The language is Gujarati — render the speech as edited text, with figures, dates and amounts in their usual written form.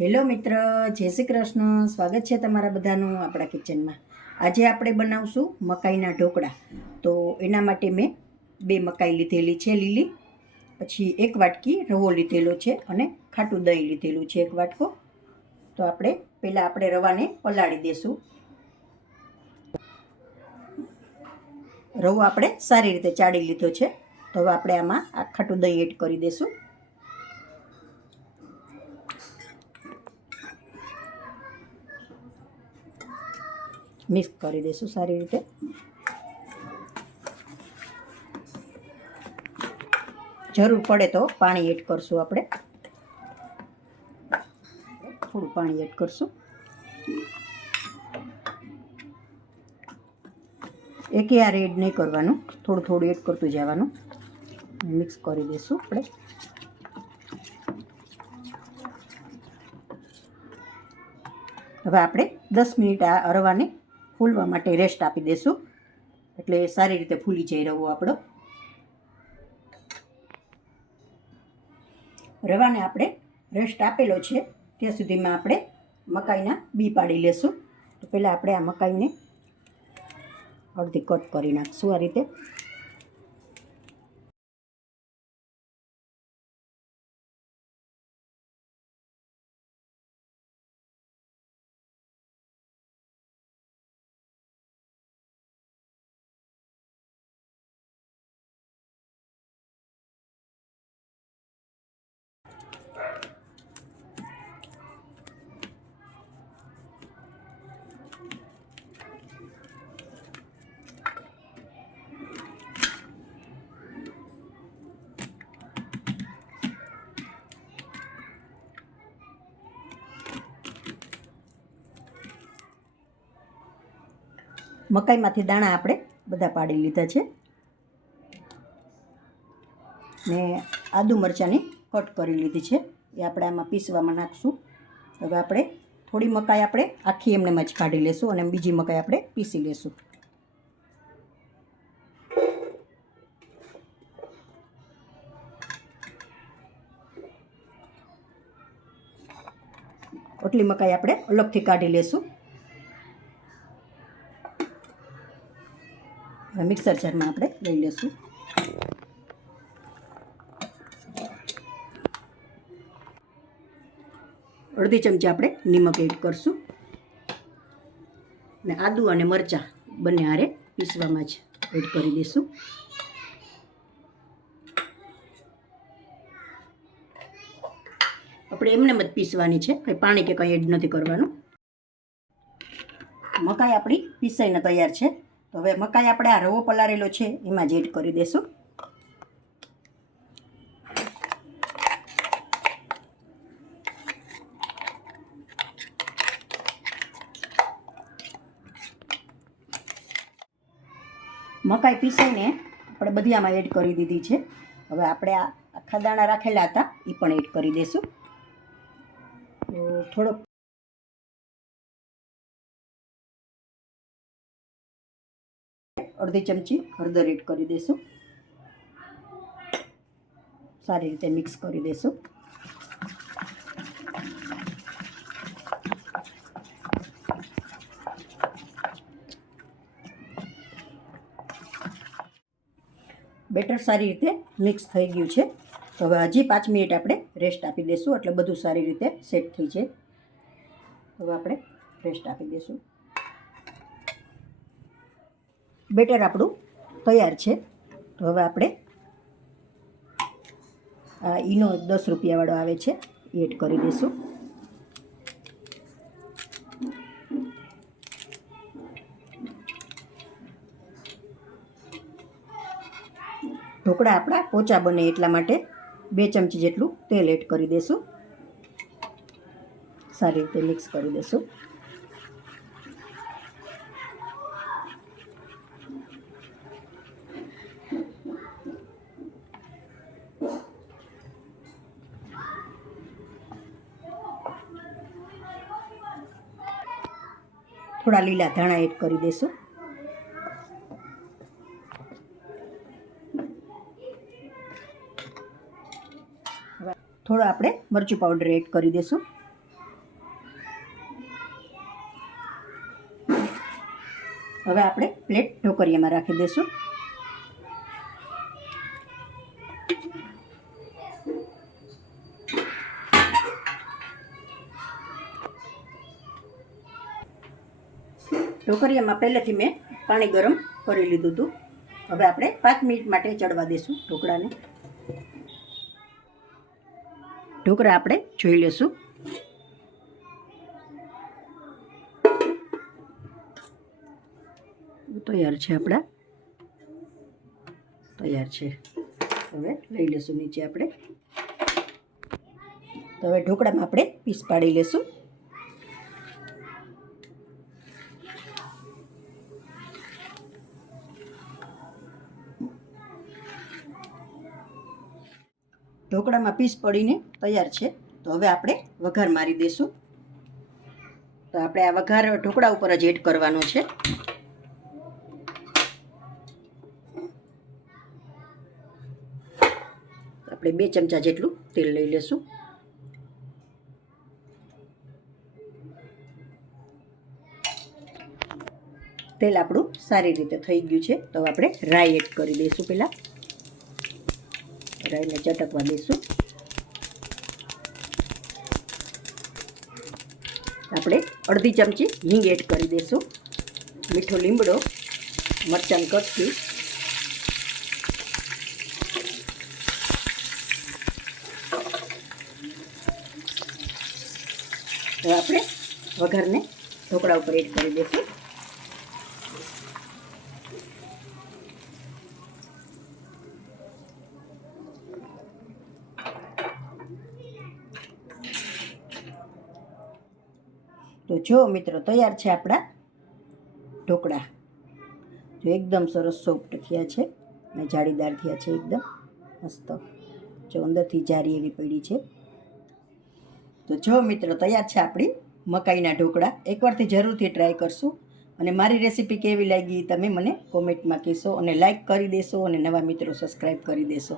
હેલો મિત્ર, જય શ્રી કૃષ્ણ. સ્વાગત છે તમારા બધાનું આપણા કિચનમાં. આજે આપણે બનાવશું મકાઈના ઢોકળા. તો એના માટે મેં 2 મકાઈ લીધેલી છે લીલી, પછી 1 વાટકી રવો લીધેલો છે અને ખાટું દહીં લીધેલું છે 1 વાટકો. તો પહેલાં આપણે રવાને પલાળી દઈશું. રવો આપણે સારી રીતે ચાળી લીધો છે. તો હવે આપણે આમાં આ ખાટું દહીં એડ કરી દઈશું. મિક્સ કરી દઈશું સારી રીતે. જરૂર પડે તો પાણી એડ કરશું. આપણે થોડું પાણી એડ કરશું. એકે યાર એડ નહીં કરવાનું, થોડું થોડું એડ કરતું જવાનું. મિક્સ કરી દઈશું આપણે. હવે આપણે 10 મિનિટ આ રવાને ફૂલવા માટે રેસ્ટ આપી દઈશું, એટલે સારી રીતે ફૂલી જાય રવો આપણો. રવાને આપણે રેસ્ટ આપેલો છે ત્યાં સુધીમાં આપણે મકાઈના બી પાડી લેશું. તો પહેલાં આપણે આ મકાઈને અડધી કટ કરી નાખશું આ રીતે. મકાઈમાંથી દાણા આપણે બધા પાડી લીધા છે ને આદુ મરચાંની કટ કરી લીધી છે, એ આપણે આમાં પીસવામાં નાખશું. હવે આપણે થોડી મકાઈ આપણે આખી એમને જ કાઢી લેશું અને બીજી મકાઈ આપણે પીસી લેશું. એટલી મકાઈ આપણે અલગથી કાઢી લેશું. હવે મિક્સર જારમાં આપણે લઈ લેશું. અડધી ચમચી આપણે નિમક એડ કરશું ને આદુ અને મરચાં બંને હારે પીસવામાં જ એડ કરી દઈશું. આપણે એમને જ પીસવાની છે, કંઈ પાણી કે કંઈ એડ નથી કરવાનું. મકાઈ આપણી પીસાઈને તૈયાર છે. તો હવે મકાઈ આપણે આ રવો પલાળેલો છે એમાં જ એડ કરી દઈશું. મકાઈ પીસાઈને આપણે બધી આમાં એડ કરી દીધી છે. હવે આપણે આ આખા દાણા રાખેલા હતા એ પણ એડ કરી દઈશું. તો થોડોક અડધી ચમચી હળદર એડ કરી દઈશું. સારી રીતે મિક્સ કરી દઈશું. બેટર સારી રીતે મિક્સ થઈ ગયું છે. તો હવે હજી 5 મિનિટ આપણે રેસ્ટ આપી દઈશું, એટલે બધું સારી રીતે સેટ થઈ જાય. હવે આપણે રેસ્ટ આપી દઈશું. બેટર આપણું તૈયાર છે. તો હવે આપણે આ ઈનો 10 રૂપિયાવાળો આવે છે એ એડ કરી દઈશું. ઢોકળા આપણા પોચા બને એટલા માટે 2 ચમચી જેટલું તેલ એડ કરી દઈશું. સારી રીતે મિક્સ કરી દઈશું. થોડા લીલા ધાણા એડ કરી દઈશું. થોડો આપણે મરચું પાવડર એડ કરી દઈશું. હવે આપણે પ્લેટ ઢોકળિયામાં રાખી દઈશું. ઢોકળિયામાં પહેલેથી મેં પાણી ગરમ કરી લીધું હતું. હવે આપણે 5 મિનિટ માટે ચડવા દઈશું ઢોકળાને. ઢોકળા આપણે જોઈ લેશું. તૈયાર છે, આપણા તૈયાર છે. હવે લઈ લેશું નીચે આપણે. તો હવે ઢોકળામાં આપણે પીસ પાડી લેશું. ઢોકળામાં પીસ પડીને તૈયાર છે. તો હવે આપણે વઘાર મારી દઈશું. તો આપણે આ વઘાર ઢોકળા ઉપર જ એડ કરવાનો છે. આપણે 2 ચમચા જેટલું તેલ લઈ લેશું. તેલ આપણું સારી રીતે થઈ ગયું છે. તો આપણે રાઈ એડ કરી દઈશું. પહેલાં રાઈને ચટકવા દઈશું. આપણે અડધી ચમચી હિંગ એડ કરી દઈશું. મીઠો લીમડો, મરચાંની કટકી, હવે આપણે વઘારને ઢોકળા ઉપર એડ કરી દઈશું. તો જો મિત્રો તૈયાર છે આપણા ઢોકળા. જો એકદમ સરસ સોફ્ટ થયા છે અને જાળીદાર થયા છે, એકદમ મસ્ત. જો અંદરથી જારી એવી પડી છે. તો જો મિત્રો તૈયાર છે આપણી મકાઈના ઢોકળા. એકવારથી જરૂરથી ટ્રાય કરશું. અને મારી રેસીપી કેવી લાગી તમે મને કોમેન્ટમાં કહેશો, અને લાઈક કરી દેશો, અને નવા મિત્રો સબસ્ક્રાઈબ કરી દેશો.